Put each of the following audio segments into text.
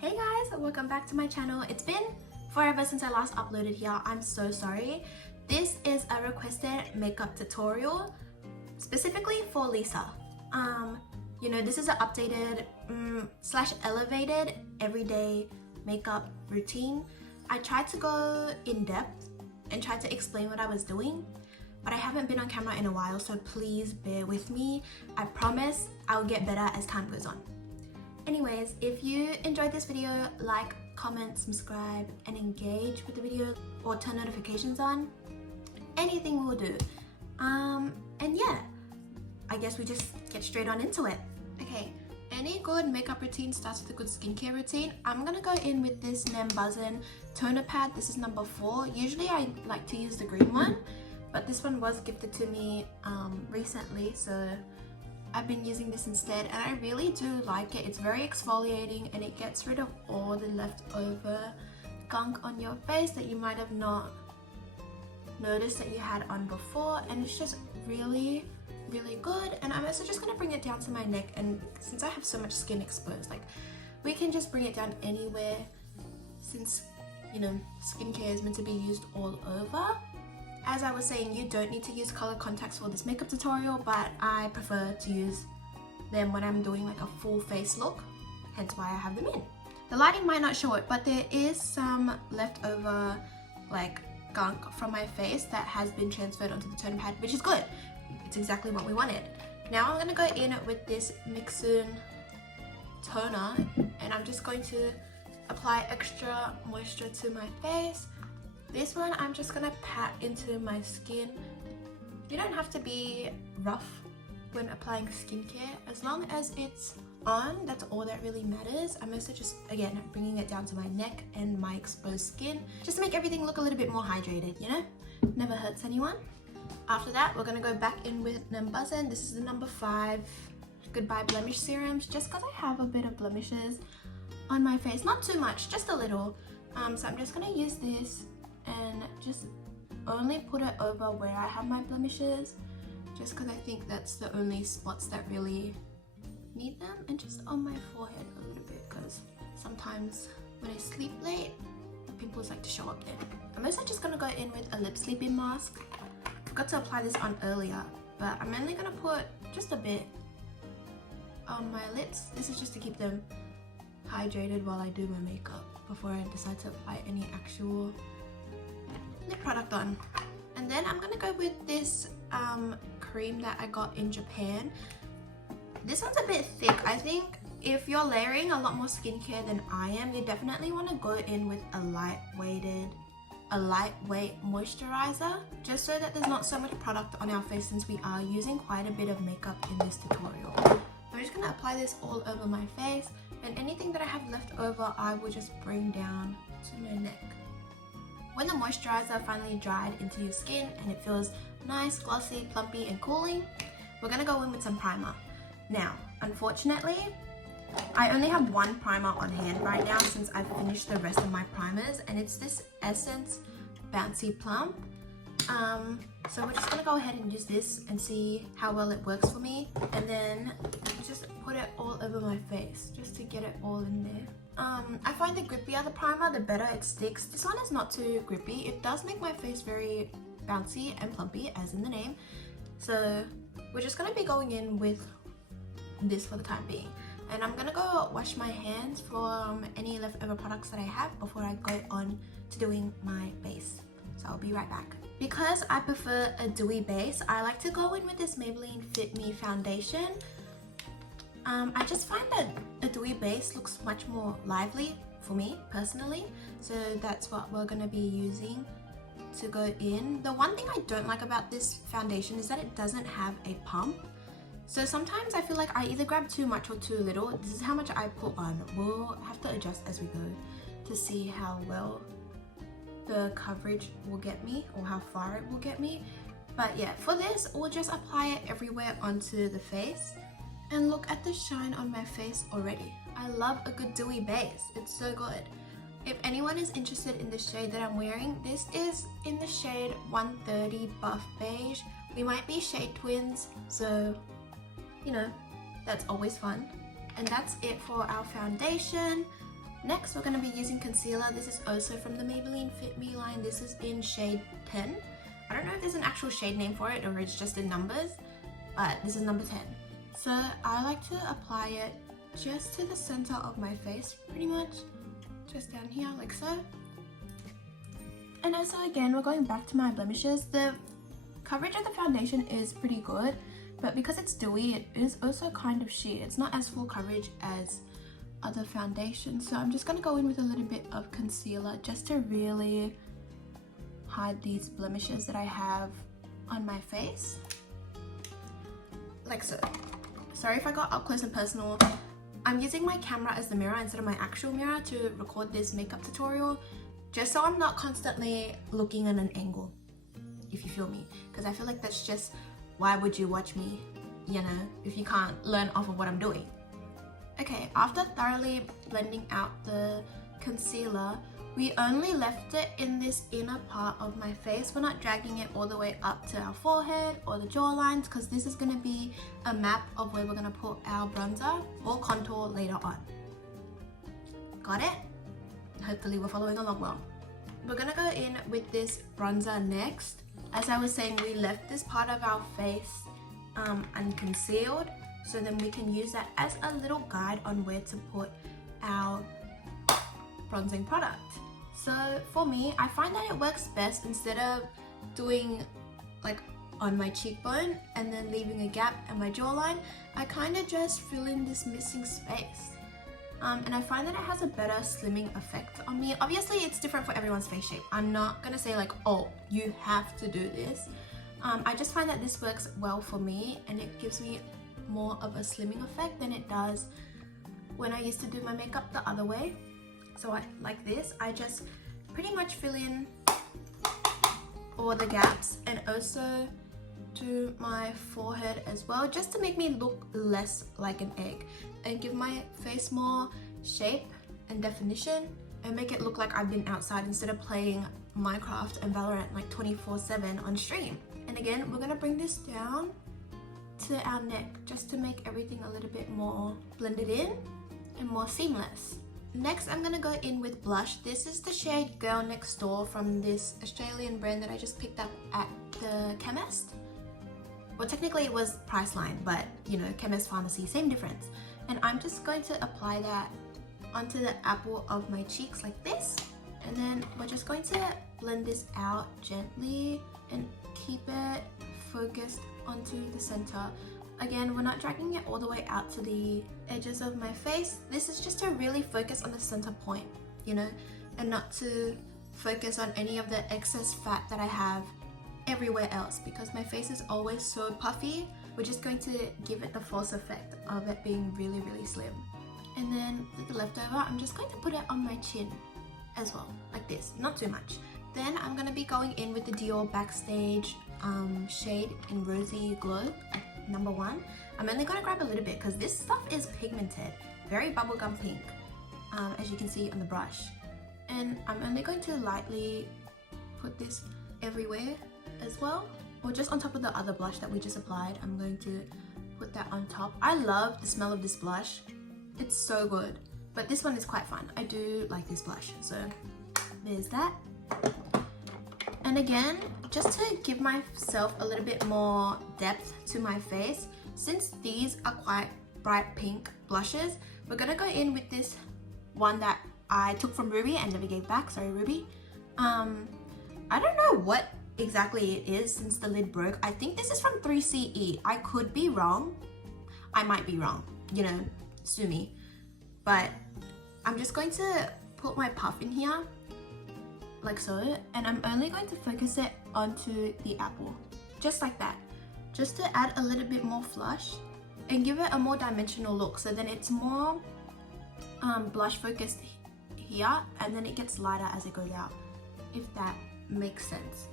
Hey guys, welcome back to my channel. It's been forever since I last uploaded here. I'm so sorry. This is a requested makeup tutorial specifically for Lisa. This is an updated slash elevated everyday makeup routine. I tried to go in depth and tried to explain what I was doing, but I haven't been on camera in a while, so please bear with me. I promise I'll get better as time goes on. Anyways, if you enjoyed this video, like, comment, subscribe, and engage with the video or turn notifications on. Anything will do. And yeah, I guess we just get straight on into it. Okay, any good makeup routine starts with a good skincare routine. I'm gonna go in with this Buzzin' toner pad. This is number 4. Usually I like to use the green one, but this one was gifted to me recently, so I've been using this instead, and I really do like it. It's very exfoliating and it gets rid of all the leftover gunk on your face that you might have not noticed that you had on before, and it's just really good. And I'm also just going to bring it down to my neck, and since I have so much skin exposed, like, we can just bring it down anywhere since, you know, skincare is meant to be used all over. As I was saying, you don't need to use color contacts for this makeup tutorial, but I prefer to use them when I'm doing like a full face look, hence why I have them in. The lighting might not show it, but there is some leftover like gunk from my face that has been transferred onto the toner pad, which is good. It's exactly what we wanted. Now I'm going to go in with this Mixun toner, and I'm just going to apply extra moisture to my face. This one I'm just gonna pat into my skin. You don't have to be rough when applying skincare. As long as it's on, that's all that really matters. I'm also just, again, bringing it down to my neck and my exposed skin, just to make everything look a little bit more hydrated, you know? Never hurts anyone. After that, we're gonna go back in with Buzzin'. This is the number 5 Goodbye Blemish Serums, just because I have a bit of blemishes on my face. Not too much, just a little. So I'm just gonna use this and just only put it over where I have my blemishes, just because I think that's the only spots that really need them, and just on my forehead a little bit, because sometimes when I sleep late, the pimples like to show up there. I'm also just going to go in with a lip sleeping mask. I forgot to apply this on earlier, but I'm only going to put just a bit on my lips. This is just to keep them hydrated while I do my makeup before I decide to apply any actual lip product on. And then I'm gonna go with this cream that I got in Japan. This one's a bit thick. I think if you're layering a lot more skincare than I am, you definitely want to go in with a lightweight moisturizer, just so that there's not so much product on our face, since we are using quite a bit of makeup in this tutorial. I'm just gonna apply this all over my face, and anything that I have left over I will just bring down to my neck. When the moisturizer finally dried into your skin and it feels nice, glossy, plumpy, and cooling, we're gonna go in with some primer. Now, unfortunately, I only have one primer on hand right now since I've finished the rest of my primers, and it's this Essence Bouncy Plump. So we're just gonna go ahead and use this and see how well it works for me, and then just put it all over my face just to get it all in there. I find the grippier the primer, the better it sticks. This one is not too grippy. It does make my face very bouncy and plumpy, as in the name. So we're just going to be going in with this for the time being. And I'm going to go wash my hands from any leftover products that I have before I go on to doing my base. So I'll be right back. Because I prefer a dewy base, I like to go in with this Maybelline Fit Me foundation. I just find that a dewy base looks much more lively for me personally, so that's what we're going to be using to go in. The one thing I don't like about this foundation is that it doesn't have a pump, so sometimes I feel like I either grab too much or too little. This is how much I put on. We'll have to adjust as we go to see how well the coverage will get me, or how far it will get me. But yeah, for this we'll just apply it everywhere onto the face. And look at the shine on my face already. I love a good dewy base. It's so good. If anyone is interested in the shade that I'm wearing, this is in the shade 130 Buff Beige. We might be shade twins, so, you know, that's always fun. And that's it for our foundation. Next, we're going to be using concealer. This is also from the Maybelline Fit Me line. This is in shade 10. I don't know if there's an actual shade name for it or it's just in numbers, but this is number 10. So I like to apply it just to the center of my face, pretty much. Just down here, like so. And also again, we're going back to my blemishes. The coverage of the foundation is pretty good, but because it's dewy, it is also kind of sheer. It's not as full coverage as other foundations. So I'm just gonna go in with a little bit of concealer just to really hide these blemishes that I have on my face. Like so. Sorry if I got up close and personal. I'm using my camera as the mirror instead of my actual mirror to record this makeup tutorial, just so I'm not constantly looking at an angle, if you feel me. Because I feel like that's just, why would you watch me, you know, if you can't learn off of what I'm doing. Okay, after thoroughly blending out the concealer, we only left it in this inner part of my face. We're not dragging it all the way up to our forehead or the jawlines, because this is going to be a map of where we're going to put our bronzer or contour later on. Got it? Hopefully we're following along well. We're going to go in with this bronzer next. As I was saying, we left this part of our face unconcealed, so then we can use that as a little guide on where to put our bronzing product. So for me, I find that it works best instead of doing like on my cheekbone and then leaving a gap in my jawline. I kind of just fill in this missing space. And I find that it has a better slimming effect on me. Obviously, it's different for everyone's face shape. I'm not gonna say like, oh, you have to do this. I just find that this works well for me, and it gives me more of a slimming effect than it does when I used to do my makeup the other way. So like this, I just pretty much fill in all the gaps and also to my forehead as well, just to make me look less like an egg and give my face more shape and definition and make it look like I've been outside instead of playing Minecraft and Valorant like 24/7 on stream. And again, we're gonna bring this down to our neck just to make everything a little bit more blended in and more seamless. Next, I'm gonna go in with blush. This is the shade Girl Next Door from this Australian brand that I just picked up at the chemist. Well, technically it was Priceline, but you know, chemist, pharmacy, same difference. And I'm just going to apply that onto the apple of my cheeks like this. And then we're just going to blend this out gently and keep it focused onto the center. Again, we're not dragging it all the way out to the edges of my face. This is just to really focus on the center point, you know, and not to focus on any of the excess fat that I have everywhere else, because my face is always so puffy. We're just going to give it the false effect of it being really, really slim. And then with the leftover, I'm just going to put it on my chin as well, like this, not too much. Then I'm going to be going in with the Dior Backstage shade in Rosy Glow, number 1. I'm only going to grab a little bit because this stuff is pigmented, very bubblegum pink, as you can see on the brush. And I'm only going to lightly put this everywhere as well, or just on top of the other blush that we just applied. I'm going to put that on top. I love the smell of this blush. It's so good, but this one is quite fun. I do like this blush, so there's that. And again, just to give myself a little bit more depth to my face, since these are quite bright pink blushes, we're gonna go in with this one that I took from Ruby and never gave back. Sorry, Ruby. I don't know what exactly it is since the lid broke. I think this is from 3CE. I could be wrong. I might be wrong, you know, sue me. But I'm just going to put my puff in here like so, and I'm only going to focus it onto the apple, just like that, just to add a little bit more flush and give it a more dimensional look. So then it's more blush focused here, and then it gets lighter as it goes out, if that makes sense.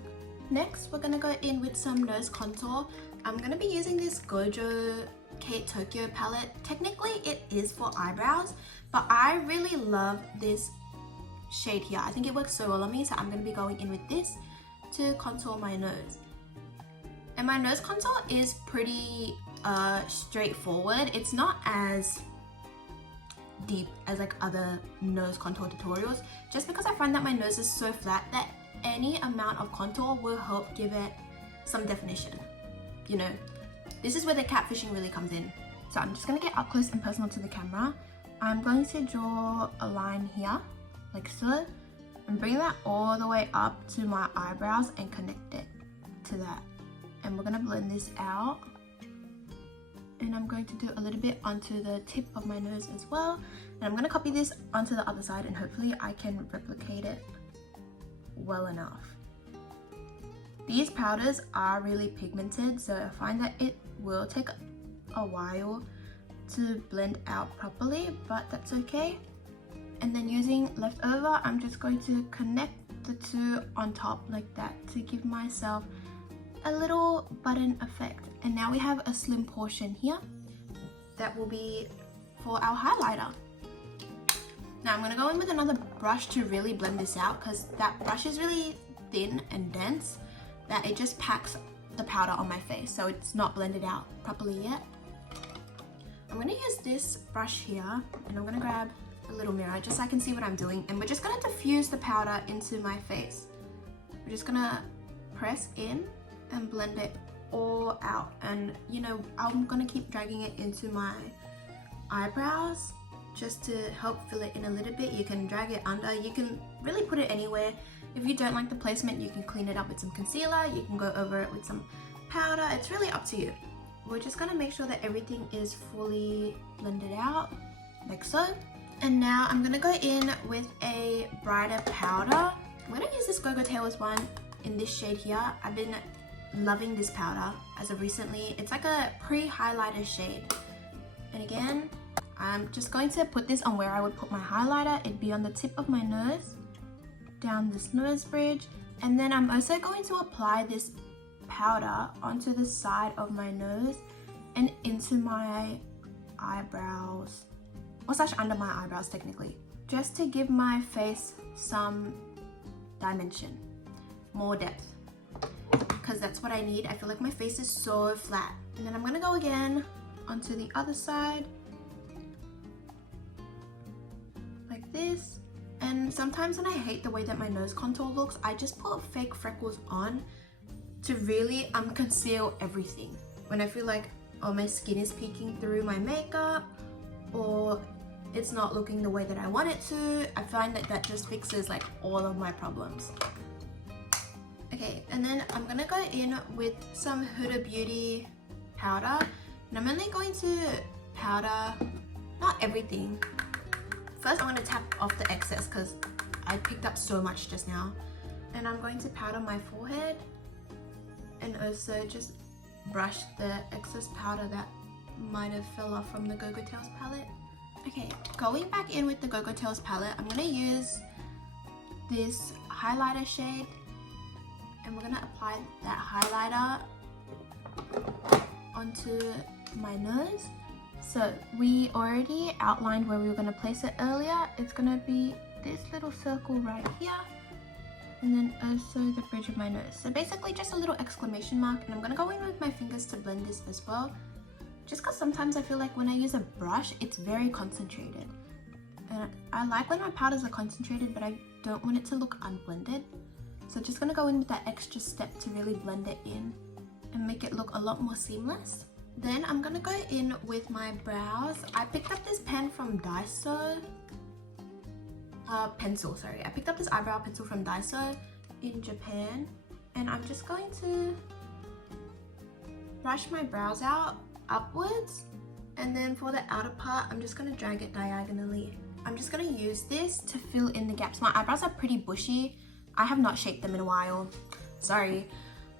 Next, we're gonna go in with some nose contour. I'm gonna be using this Gojo Kate Tokyo palette. Technically it is for eyebrows, but I really love this shade here. I think it works so well on me, so I'm going to be going in with this to contour my nose. And my nose contour is pretty straightforward. It's not as deep as like other nose contour tutorials, just because I find that my nose is so flat that any amount of contour will help give it some definition. You know, this is where the catfishing really comes in. So I'm just going to get up close and personal to the camera. I'm going to draw a line here, like so, and bring that all the way up to my eyebrows and connect it to that. And we're going to blend this out. And I'm going to do a little bit onto the tip of my nose as well. And I'm going to copy this onto the other side, and hopefully I can replicate it well enough. These powders are really pigmented, so I find that it will take a while to blend out properly, but that's okay. And then using leftover, I'm just going to connect the two on top like that to give myself a little button effect. And now we have a slim portion here that will be for our highlighter. Now I'm gonna go in with another brush to really blend this out, because that brush is really thin and dense that it just packs the powder on my face, so it's not blended out properly yet. I'm gonna use this brush here, and I'm gonna grab a little mirror just so I can see what I'm doing, and we're just gonna diffuse the powder into my face. We're just gonna press in and blend it all out, and you know, I'm gonna keep dragging it into my eyebrows just to help fill it in a little bit. You can drag it under, you can really put it anywhere. If you don't like the placement, you can clean it up with some concealer, you can go over it with some powder, it's really up to you. We're just gonna make sure that everything is fully blended out, like so. And now I'm gonna go in with a brighter powder. I'm gonna use this Go-Go Tales one in this shade here. I've been loving this powder as of recently. It's like a pre-highlighter shade. And again, I'm just going to put this on where I would put my highlighter. It'd be on the tip of my nose, down this nose bridge. And then I'm also going to apply this powder onto the side of my nose and into my eyebrows, or slash under my eyebrows technically, just to give my face some dimension, more depth, because that's what I need. I feel like my face is so flat. And then I'm gonna go again onto the other side like this. And sometimes when I hate the way that my nose contour looks, I just put fake freckles on to really conceal everything. When I feel like, oh, my skin is peeking through my makeup, or it's not looking the way that I want it to, I find that that just fixes like all of my problems. Okay, and then I'm gonna go in with some Huda Beauty powder, and I'm only going to powder, not everything. First I'm gonna tap off the excess because I picked up so much just now. And I'm going to powder my forehead, and also just brush the excess powder that might have fell off from the Go-Go Tales palette. Okay, going back in with the Go-Go Tales palette, I'm gonna use this highlighter shade, and we're gonna apply that highlighter onto my nose. So we already outlined where we were gonna place it earlier. It's gonna be this little circle right here, and then also the bridge of my nose. So basically just a little exclamation mark, and I'm gonna go in with my fingers to blend this as well. Just because sometimes I feel like when I use a brush, it's very concentrated. And I like when my powders are concentrated, but I don't want it to look unblended. So just gonna go in with that extra step to really blend it in and make it look a lot more seamless. Then I'm gonna go in with my brows. I picked up this pen from Daiso. Pencil, sorry. I picked up this eyebrow pencil from Daiso in Japan. And I'm just going to brush my brows out upwards, and then for the outer part I'm just going to drag it diagonally. I'm just going to use this to fill in the gaps. My eyebrows are pretty bushy. I have not shaped them in a while. Sorry,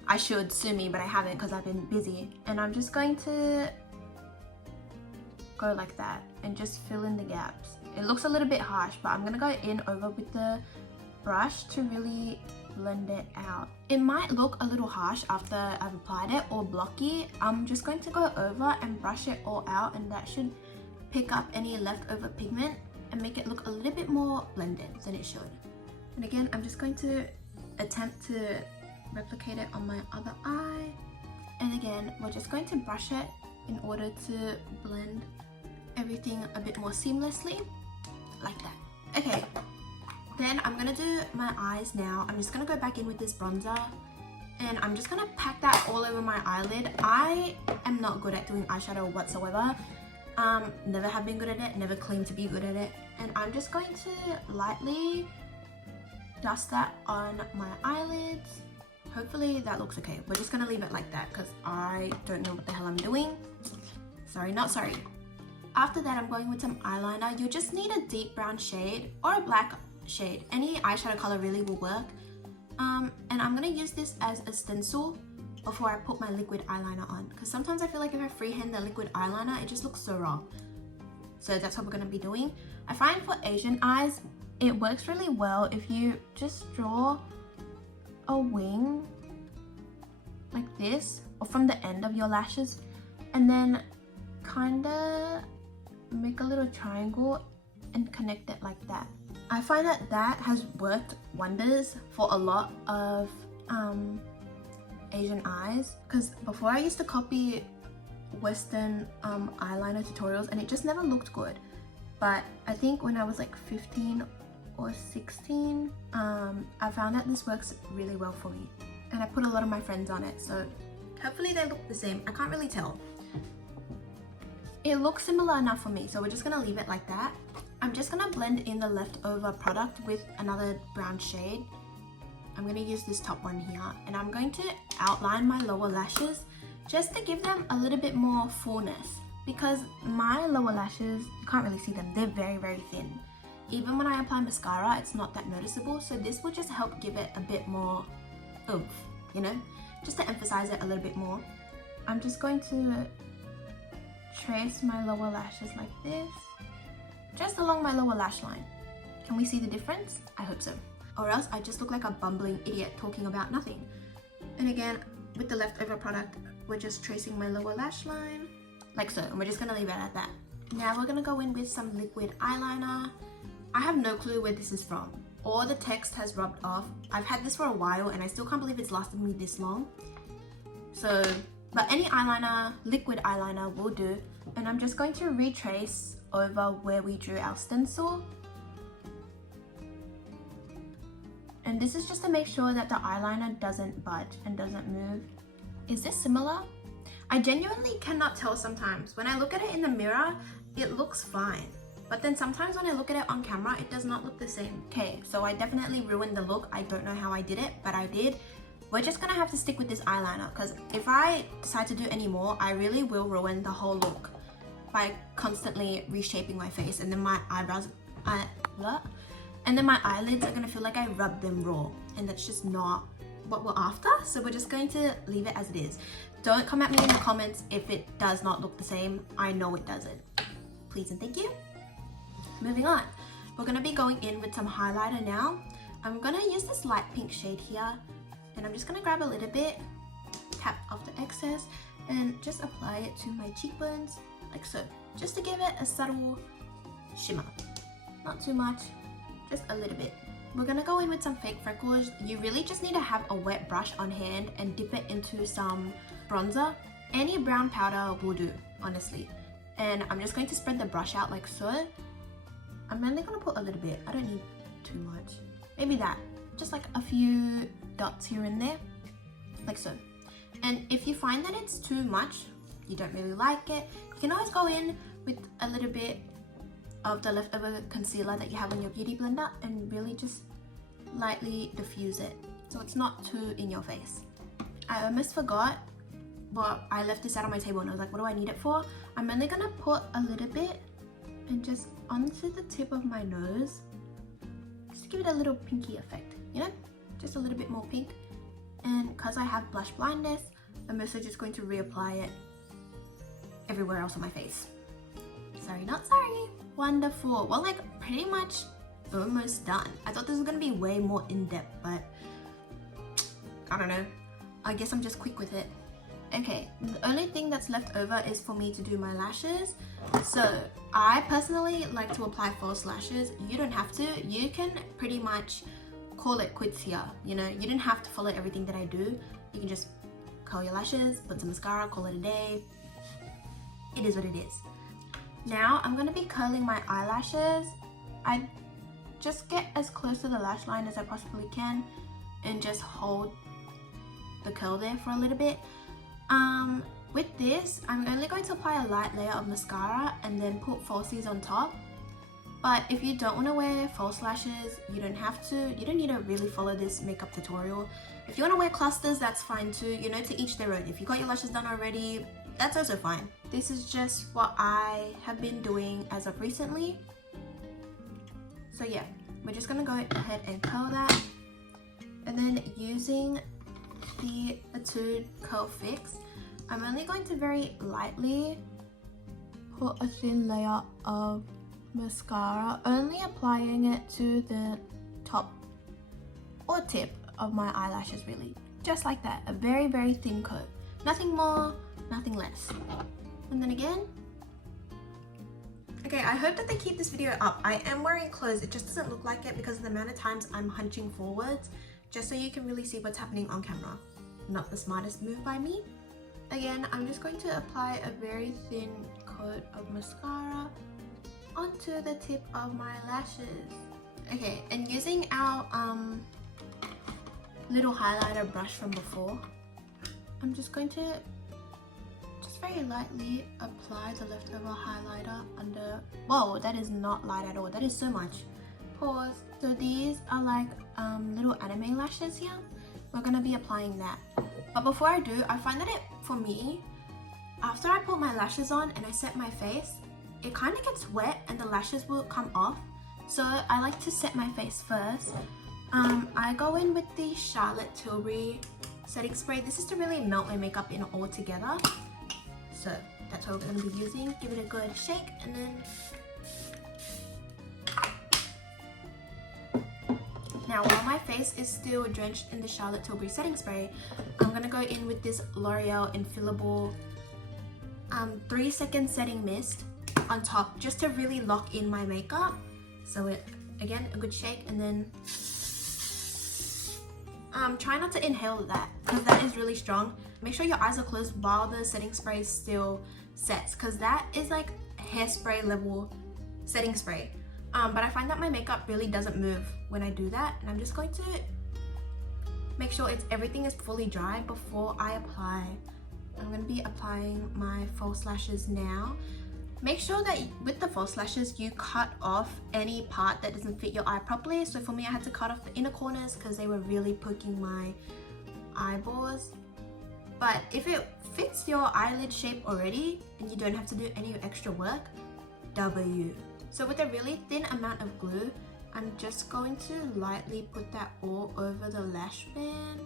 I should, sue me, but I haven't because I've been busy. And I'm just going to go like that and just fill in the gaps. It looks a little bit harsh, but I'm going to go in over with the brush to really blend it out. It might look a little harsh after I've applied it, or blocky. I'm just going to go over and brush it all out, and that should pick up any leftover pigment and make it look a little bit more blended than it should. And again, I'm just going to attempt to replicate it on my other eye. And again, we're just going to brush it in order to blend everything a bit more seamlessly, like that. Okay, then I'm gonna do my eyes now. I'm just gonna go back in with this bronzer, and I'm just gonna pack that all over my eyelid. I am not good at doing eyeshadow whatsoever. Never have been good at it, never claimed to be good at it. And I'm just going to lightly dust that on my eyelids. Hopefully that looks okay. We're just gonna leave it like that because I don't know what the hell I'm doing. Sorry, not sorry. After that, I'm going with some eyeliner. You just need a deep brown shade or a black shade. Any eyeshadow color really will work. And I'm gonna use this as a stencil before I put my liquid eyeliner on, because sometimes I feel like if I freehand the liquid eyeliner, it just looks so wrong. So that's what we're gonna be doing. I find for Asian eyes, it works really well if you just draw a wing like this, or from the end of your lashes, and then kinda make a little triangle and connect it like that. I find that that has worked wonders for a lot of Asian eyes, because before I used to copy Western eyeliner tutorials and it just never looked good. But I think when I was like 15 or 16, I found that this works really well for me, and I put a lot of my friends on it, so hopefully they look the same. I can't really tell. It looks similar enough for me, so we're just gonna leave it like that. I'm just gonna blend in the leftover product with another brown shade. I'm gonna use this top one here, and I'm going to outline my lower lashes just to give them a little bit more fullness, because my lower lashes, you can't really see them, they're very, very thin. Even when I apply mascara, it's not that noticeable, so this will just help give it a bit more oomph, you know, just to emphasize it a little bit more. I'm just going to trace my lower lashes like this, just along my lower lash line. Can we see the difference? I hope so. Or else I just look like a bumbling idiot talking about nothing. And again, with the leftover product, we're just tracing my lower lash line, like so, and we're just gonna leave it at that. Now we're gonna go in with some liquid eyeliner. I have no clue where this is from. All the text has rubbed off. I've had this for a while and I still can't believe it's lasted me this long. So, but any eyeliner, liquid eyeliner will do. And I'm just going to retrace over where we drew our stencil. And this is just to make sure that the eyeliner doesn't budge and doesn't move. Is this similar? I genuinely cannot tell sometimes. When I look at it in the mirror, it looks fine. But then sometimes when I look at it on camera, it does not look the same. Okay, so I definitely ruined the look. I don't know how I did it, but I did. We're just gonna have to stick with this eyeliner, because if I decide to do any more, I really will ruin the whole look by constantly reshaping my face, and then my eyebrows, and then my eyelids are gonna feel like I rubbed them raw, and that's just not what we're after. So we're just going to leave it as it is. Don't come at me in the comments if it does not look the same. I know it doesn't. Please and thank you. Moving on, we're gonna be going in with some highlighter now. I'm gonna use this light pink shade here, and I'm just gonna grab a little bit, tap off the excess, and just apply it to my cheekbones, like so, just to give it a subtle shimmer. Not too much, just a little bit. We're gonna go in with some fake freckles. You really just need to have a wet brush on hand and dip it into some bronzer. Any brown powder will do, honestly. And I'm just going to spread the brush out like so. I'm only gonna put a little bit, I don't need too much. Maybe that, just like a few dots here and there, like so. And if you find that it's too much, you don't really like it, you can always go in with a little bit of the leftover concealer that you have on your beauty blender and really just lightly diffuse it so it's not too in your face. I almost forgot, but I left this out on my table and I was like, what do I need it for? I'm only gonna put a little bit and just onto the tip of my nose, just to give it a little pinky effect, you know, just a little bit more pink. And because I have blush blindness, I'm also just going to reapply it everywhere else on my face. Sorry, not sorry. Wonderful. Well, like pretty much almost done. I thought this was gonna be way more in-depth, but I don't know. I guess I'm just quick with it. Okay, the only thing that's left over is for me to do my lashes. So I personally like to apply false lashes. You don't have to. You can pretty much call it quits here. You know, you don't have to follow everything that I do. You can just curl your lashes, put some mascara, call it a day. It is what it is. Now I'm going to be curling my eyelashes. I just get as close to the lash line as I possibly can and just hold the curl there for a little bit. With this, I'm only going to apply a light layer of mascara and then put falsies on top. But if you don't want to wear false lashes, you don't have to. You don't need to really follow this makeup tutorial. If you want to wear clusters, that's fine too. You know, to each their own. If you got your lashes done already, that's also fine. This is just what I have been doing as of recently. So yeah, we're just gonna go ahead and curl that. And then using the Etude Curl Fix, I'm only going to very lightly put a thin layer of mascara, only applying it to the top or tip of my eyelashes, really. Just like that, a very, very thin coat. Nothing more, nothing less. And then again. Okay, I hope that they keep this video up. I am wearing clothes, it just doesn't look like it because of the amount of times I'm hunching forwards, just so you can really see what's happening on camera. Not the smartest move by me. Again, I'm just going to apply a very thin coat of mascara onto the tip of my lashes. Okay, and using our little highlighter brush from before, I'm just going to very lightly apply the leftover highlighter under. Whoa, that is not light at all. That is so much. Pause. So these are like little anime lashes here. We're gonna be applying that. But before I do, I find that for me, after I put my lashes on and I set my face, it kind of gets wet and the lashes will come off. So I like to set my face first. I go in with the Charlotte Tilbury setting spray. This is to really melt my makeup in all together. So that's what we're going to be using. Give it a good shake and then... Now while my face is still drenched in the Charlotte Tilbury setting spray, I'm going to go in with this L'Oreal Infallible 3-second setting mist on top just to really lock in my makeup. So again, a good shake and then... try not to inhale that because that is really strong. Make sure your eyes are closed while the setting spray still sets because that is like hairspray level setting spray. But I find that my makeup really doesn't move when I do that, and I'm just going to make sure everything is fully dry before I apply. I'm going to be applying my false lashes now. Make sure that with the false lashes you cut off any part that doesn't fit your eye properly. So for me, I had to cut off the inner corners because they were really poking my eyeballs. But if it fits your eyelid shape already and you don't have to do any extra work, W. So with a really thin amount of glue, I'm just going to lightly put that all over the lash band.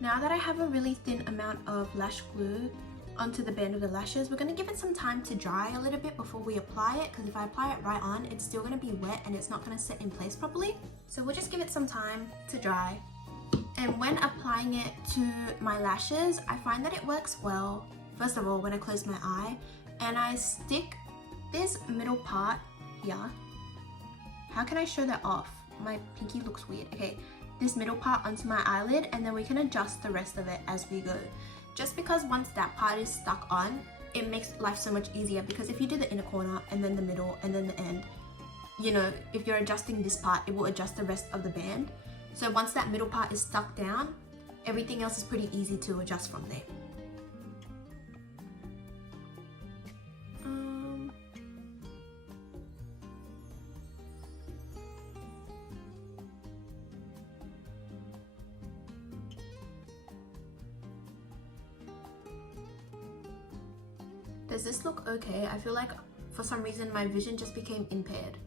Now that I have a really thin amount of lash glue onto the band of the lashes, we're going to give it some time to dry a little bit before we apply it, because if I apply it right on, it's still going to be wet and it's not going to sit in place properly. So we'll just give it some time to dry. And when applying it to my lashes, I find that it works well. First of all, when I close my eye and I stick this middle part here. How can I show that off? My pinky looks weird. Okay, this middle part onto my eyelid, and then we can adjust the rest of it as we go. Just because once that part is stuck on, it makes life so much easier, because if you do the inner corner and then the middle and then the end, you know, if you're adjusting this part, it will adjust the rest of the band. So once that middle part is stuck down, everything else is pretty easy to adjust from there. Does this look okay? I feel like for some reason my vision just became impaired.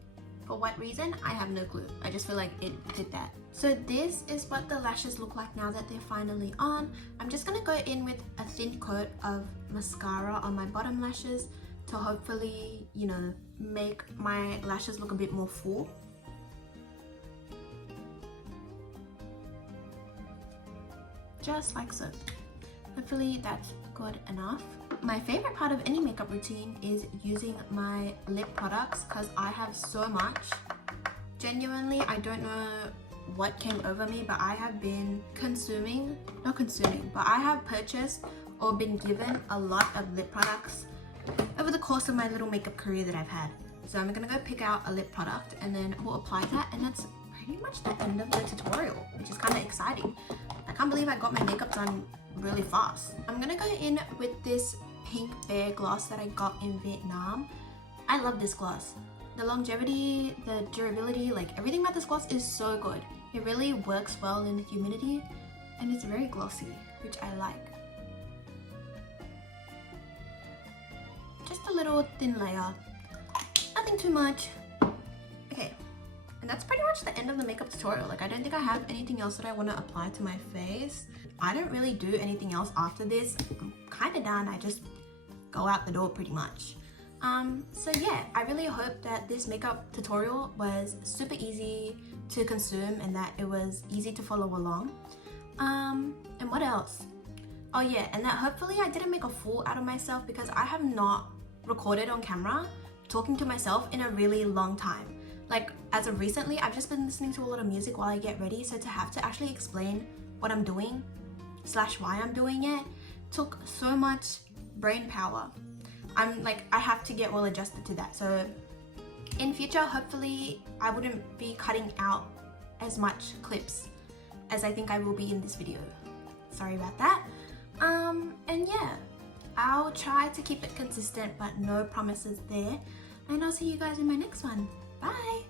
For what reason? I have no clue. I just feel like it did that. So this is what the lashes look like now that they're finally on. I'm just gonna go in with a thin coat of mascara on my bottom lashes to hopefully, you know, make my lashes look a bit more full. Just like so. Hopefully that's good enough. My favorite part of any makeup routine is using my lip products, because I have so much. Genuinely, I don't know what came over me, but I have been I have purchased or been given a lot of lip products over the course of my little makeup career that I've had. So I'm gonna go pick out a lip product and then we'll apply that, and that's pretty much the end of the tutorial, which is kind of exciting. I can't believe I got my makeup done really fast. I'm gonna go in with this pink bear gloss that I got in Vietnam. I love this gloss. The longevity, the durability, like everything about this gloss is so good. It really works well in humidity and it's very glossy, which I like. Just a little thin layer, nothing too much. Okay, and that's pretty much the end of the makeup tutorial. Like I don't think I have anything else that I want to apply to my face. I don't really do anything else after this. I'm kind of done. I just go out the door pretty much. So yeah, I really hope that this makeup tutorial was super easy to consume and that it was easy to follow along. And what else? Oh yeah, and that hopefully I didn't make a fool out of myself, because I have not recorded on camera talking to myself in a really long time. Like as of recently, I've just been listening to a lot of music while I get ready, so to have to actually explain what I'm doing / why I'm doing it took so much brain power. I have to get well adjusted to that. So in future, hopefully I wouldn't be cutting out as much clips as I think I will be in this video. Sorry about that. And yeah, I'll try to keep it consistent, but no promises there. And I'll see you guys in my next one. Bye!